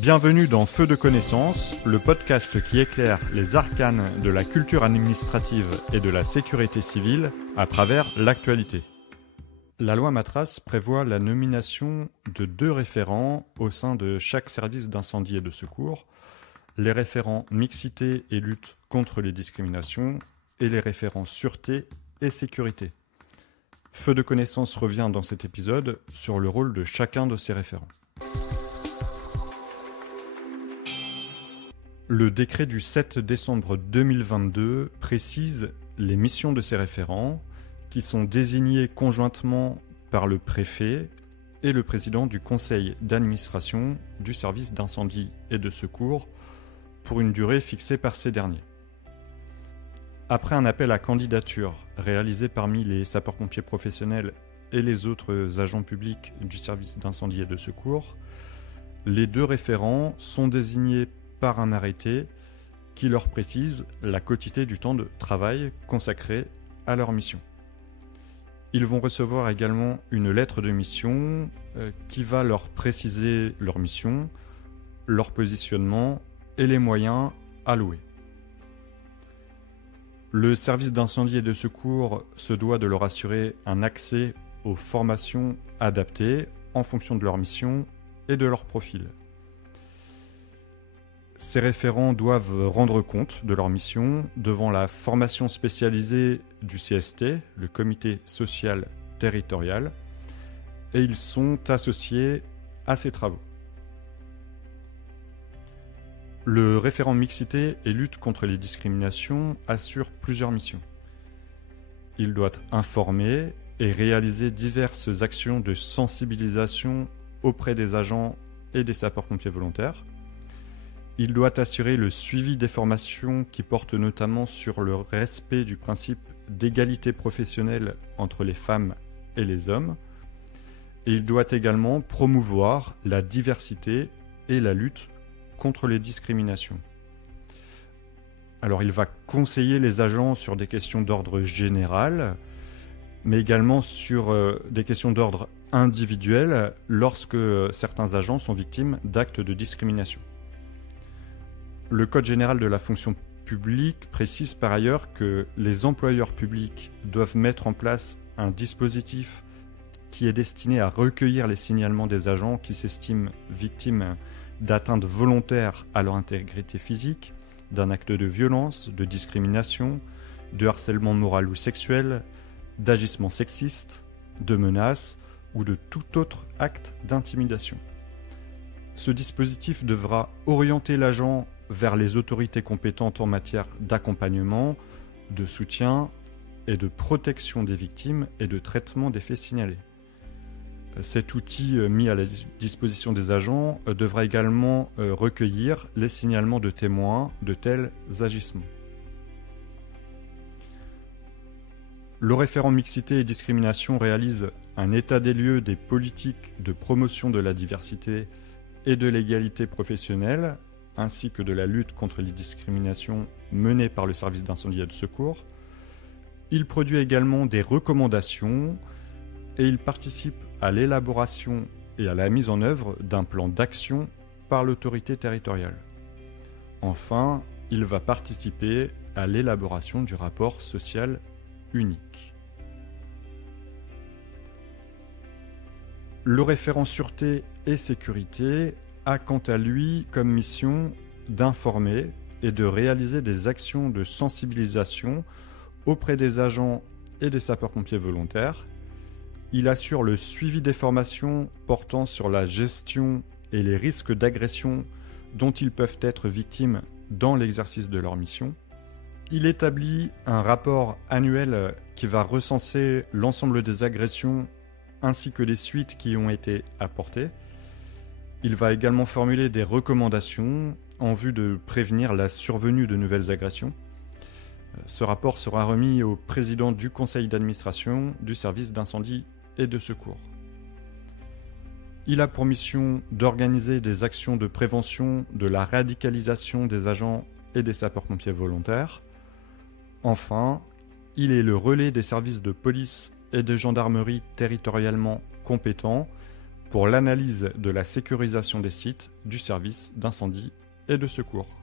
Bienvenue dans Feu de connaissance, le podcast qui éclaire les arcanes de la culture administrative et de la sécurité civile à travers l'actualité. La loi Matras prévoit la nomination de 2 référents au sein de chaque service d'incendie et de secours, les référents mixité et lutte contre les discriminations et les référents sûreté et sécurité. Feu de connaissance revient dans cet épisode sur le rôle de chacun de ces référents. Le décret du 7 décembre 2022 précise les missions de ces référents qui sont désignés conjointement par le préfet et le président du conseil d'administration du service d'incendie et de secours pour une durée fixée par ces derniers. Après un appel à candidature réalisé parmi les sapeurs-pompiers professionnels et les autres agents publics du service d'incendie et de secours, les 2 référents sont désignés par un arrêté qui leur précise la quotité du temps de travail consacré à leur mission. Ils vont recevoir également une lettre de mission qui va leur préciser leur mission, leur positionnement et les moyens alloués. Le service d'incendie et de secours se doit de leur assurer un accès aux formations adaptées en fonction de leur mission et de leur profil. Ces référents doivent rendre compte de leur mission devant la formation spécialisée du CST, le Comité social territorial, et ils sont associés à ces travaux. Le référent mixité et lutte contre les discriminations assure plusieurs missions. Il doit informer et réaliser diverses actions de sensibilisation auprès des agents et des sapeurs-pompiers volontaires. Il doit assurer le suivi des formations qui portent notamment sur le respect du principe d'égalité professionnelle entre les femmes et les hommes. Et il doit également promouvoir la diversité et la lutte contre les discriminations. Alors il va conseiller les agents sur des questions d'ordre général, mais également sur des questions d'ordre individuel lorsque certains agents sont victimes d'actes de discrimination. Le Code général de la fonction publique précise par ailleurs que les employeurs publics doivent mettre en place un dispositif qui est destiné à recueillir les signalements des agents qui s'estiment victimes d'atteintes volontaires à leur intégrité physique, d'un acte de violence, de discrimination, de harcèlement moral ou sexuel, d'agissement sexiste, de menaces ou de tout autre acte d'intimidation. Ce dispositif devra orienter l'agent vers les autorités compétentes en matière d'accompagnement, de soutien et de protection des victimes et de traitement des faits signalés. Cet outil mis à la disposition des agents devra également recueillir les signalements de témoins de tels agissements. Le référent mixité et discrimination réalise un état des lieux des politiques de promotion de la diversité et de l'égalité professionnelle, ainsi que de la lutte contre les discriminations menées par le service d'incendie et de secours. Il produit également des recommandations et il participe à l'élaboration et à la mise en œuvre d'un plan d'action par l'autorité territoriale. Enfin, il va participer à l'élaboration du rapport social unique. Le référent sûreté et sécurité a quant à lui comme mission d'informer et de réaliser des actions de sensibilisation auprès des agents et des sapeurs-pompiers volontaires. Il assure le suivi des formations portant sur la gestion et les risques d'agression dont ils peuvent être victimes dans l'exercice de leur mission. Il établit un rapport annuel qui va recenser l'ensemble des agressions ainsi que les suites qui y ont été apportées. Il va également formuler des recommandations en vue de prévenir la survenue de nouvelles agressions. Ce rapport sera remis au président du conseil d'administration du service d'incendie et de secours. Il a pour mission d'organiser des actions de prévention de la radicalisation des agents et des sapeurs-pompiers volontaires. Enfin, il est le relais des services de police et de gendarmerie territorialement compétents pour l'analyse de la sécurisation des sites du service d'incendie et de secours.